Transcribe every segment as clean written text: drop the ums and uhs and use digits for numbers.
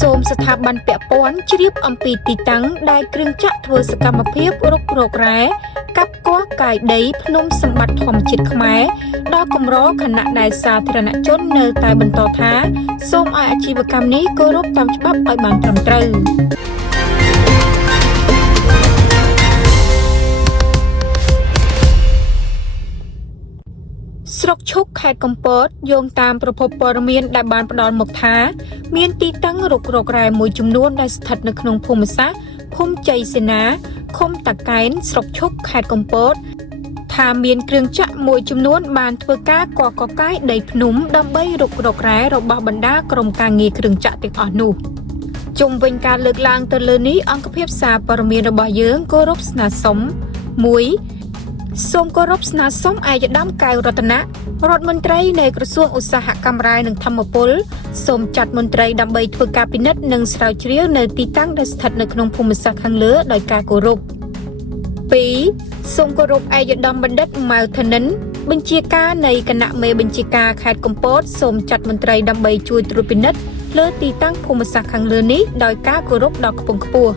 សូមស្ថាប័នពាក់ព័ន្ធជ្រាបអំពីទីតាំងដែលគ្រឿងចក្រធ្វើសកម្មភាពរុករករ៉ែកាប់គាស់កាយដីភ្នំសម្បត្តិធម្មជាតិខ្មែរដល់កម្រខណៈដែលសាធារណជននៅតែបន្តថាសូមឲ្យអាជីវកម្មនេះគោរពតាមច្បាប់ឲ្យបានត្រឹមត្រូវស្រុកឈុកខេត្តកំពតយោងតាមប្រភពព័ត៌មានដែលបានផ្ដល់មកថាមានទីតាំងរុករករ៉ែមួយចំនួនដែលស្ថិតនៅក្នុងភូមិសាស្ត្រភូមិជ័យសេនាឃុំតាកែនស្រុកឈុកខេត្តកំពតថាមានគ្រឿងចក្រមួយចំនួនបានធ្វើការកកកាយដីភ្នំដើម្បីរុករករ៉ែរបស់បណ្ដាក្រុមការងារគ្រឿងចក្រទាំងអស់នោះជុំវិញការលើកឡើងទៅលើនេះអង្គភាពសារព័ត៌មានរបស់យើងគោរពស្នើសុំ1សូមគោរពស្នើសុំឯកឧត្តមកែវរតនៈរដ្ឋមន្ត្រីនៃក្រសួងឧស្សាហកម្មរ៉ែនិងធម្មពលសូមចាត់មន្ត្រីដើម្បីធ្វើការពិនិត្យនិងស្រាវជ្រាវនៅទីតាំងដែលស្ថិតនៅក្នុងភូមិសាស្ត្រខាងលើដោយការគោរព2សូមគោរពឯកឧត្តមបណ្ឌិតម៉ៅធនិនបញ្ជាការនៃគណៈមេបញ្ជាការខេត្តកំពតសូមចាត់មន្ត្រីដើម្បីជួយត្រួតពិនិត្យលើទីតាំងភូមិសាស្ត្រខាងលើនេះដោយការគោរពដ៏ខ្ពង់ខ្ពស់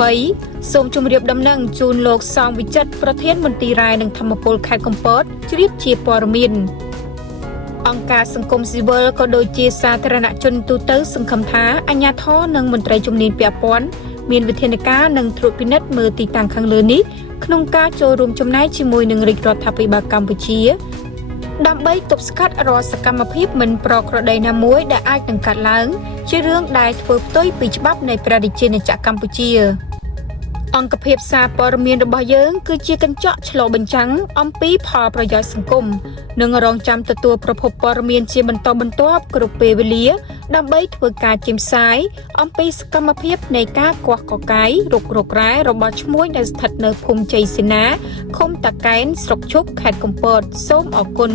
3សូមជម្រាបដំណឹងជូនលោកសំវិចិត្រប្រធានមន្ទីររ៉ែនិងធម្មពលខេត្តកំពតជ្រាបជាព័ត៌មានអង្គការសង្គមស៊ីវិលក៏ដូចជាសាធារណជនទូទៅសង្ឃឹមថាអាជ្ញាធរនិងមន្ត្រីជំនាញពាក់ព័ន្ធមានវិធានការនិងត្រួតពិនិត្យមើលទីតាំងខាងលើនេះក្នុងការចូលរួមចំណែកជាមួយនឹងរាជរដ្ឋាភិបាលកម្ពុជាដើម្បីទប់ស្កាត់រាល់សកម្មភាពមិនប្រក្រតីណាមួយដែលអាចនឹងកើតឡើងជារឿងដែលធ្វើផ្ទុយពីច្បាប់នៃព្រះរាជាណាចក្រកម្ពុជាអង្គភាពសារព័ត៌មានរបស់យើងគឺជាកញ្ចក់ឆ្លុះបញ្ចាំងអំពីផលប្រយោជន៍សង្គមនិងរងចាំទទួលប្រភពព័ត៌មានជាបន្តបន្ទាប់គ្រប់ពេលវេលាដើម្បីធ្វើការចេញផ្សាយអំពីសកម្មភាពនៃការគាស់កកាយរុករករ៉ែរបស់ឈ្មួញដែលស្ថិតនៅភូមិជ័យសេនាឃុំតាកែនស្រុកឈុកខេត្តកំពតសូមអរគុណ